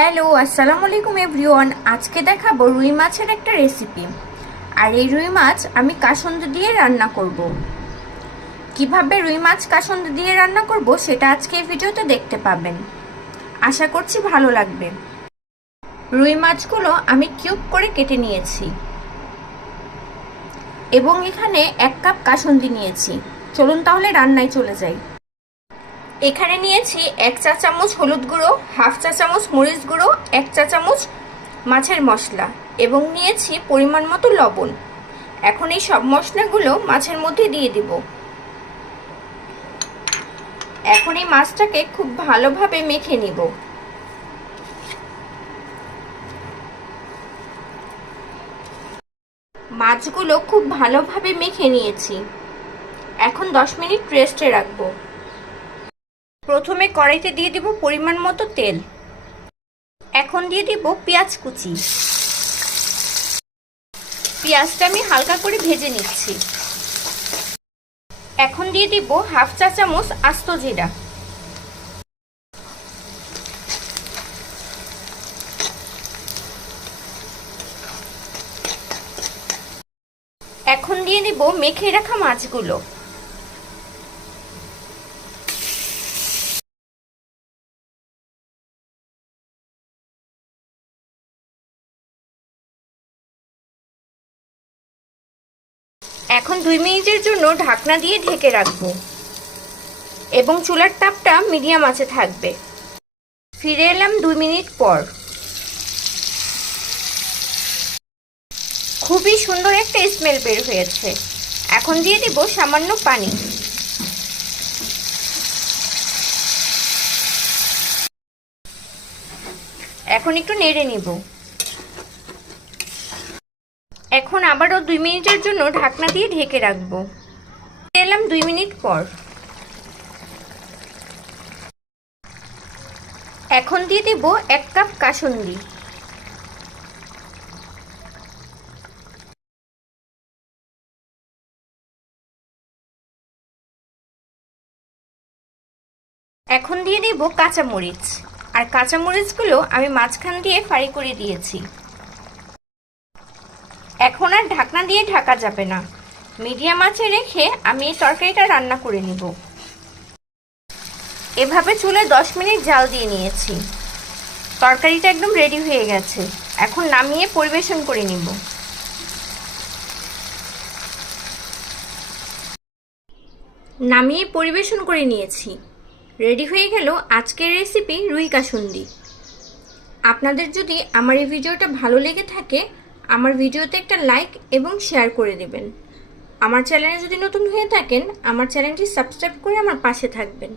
Hello আসসালামু আলাইকুম everyone. আজকে দেখাবো রুই মাছের একটা রেসিপি। আর এই রুই মাছ আমি কাসুন্দি দিয়ে রান্না করব। কিভাবে রুই মাছ কাসুন্দি দিয়ে রান্না করব সেটা আজকে এই ভিডিওতে দেখতে পাবেন। আশা করছি ভালো লাগবে। রুই মাছগুলো আমি কিউব করে কেটে নিয়েছি এবং এখানে 1 কাপ কাসুন্দি নিয়েছি। চলুন তাহলে রান্নায় চলে যাই। এখানে নিয়েছি 1 চা চামচ হলুদ গুঁড়ো, হাফ চা চামচ মরিচ গুঁড়ো, 1 চা চামচ মাছের মশলা এবং নিয়েছি পরিমাণ মতো লবণ। এখন এই সব মশলাগুলো মাছের মধ্যে দিয়ে দিব। এখন এই মাছটাকে খুব ভালোভাবে মেখে নিব। মাছগুলো খুব ভালোভাবে মেখে নিয়েছি। এখন 10 মিনিট রেস্টে রাখবো। প্রথমে কড়াইতে দিয়ে দিব পরিমাণ মতো তেল। এখন দিয়ে দিব পেঁয়াজ কুচি। পেঁয়াজটা আমি হালকা করে ভেজে নিচ্ছি। এখন দিয়ে দিব হাফ চা চামচ আস্ত জিরা। এখন দিয়ে দিব মেখে রাখা মাছগুলো। এখন 2 মিনিটের জন্য ঢাকনা দিয়ে ঢেকে রাখবো এবং চুলার তাপটা মিডিয়াম আঁচে থাকবে। ফিরে এলাম 2 মিনিট পর। খুবই সুন্দর একটা স্মেল বের হয়েছে। এখন দিয়ে দিব সামান্য পানি। এখন একটু নেড়ে নিব। এখন আবারও 2 মিনিটের জন্য ঢাকনা দিয়ে ঢেকে রাখবো। এলাম 2 মিনিট পর। এখন দিয়ে দেব 1 কাপ কাসুন্দি। এখন দিয়ে দেব কাঁচামরিচ। আর কাঁচামরিচগুলো আমি মাঝখান দিয়ে ফাড়ি করে দিয়েছি। এখন আর ঢাকনা দিয়ে ঢাকা যাবে না। মিডিয়াম আঁচে রেখে আমি এই তরকারিটা রান্না করে নিব। এভাবে চুলায় 10 মিনিট জাল দিয়ে নিয়েছি। তরকারিটা একদম রেডি হয়ে গেছে। এখন নামিয়ে পরিবেশন করে নিব। নামিয়ে পরিবেশন করে নিয়েছি। রেডি হয়ে গেল আজকের রেসিপি রুই কাসুন্দি। আপনাদের যদি আমার এই ভিডিওটা ভালো লেগে থাকে আমার ভিডিওতে একটা লাইক এবং শেয়ার করে দেবেন। আমার চ্যানেলে যদি নতুন হয়ে থাকেন আমার চ্যানেলটি সাবস্ক্রাইব করে আমার পাশে থাকবেন।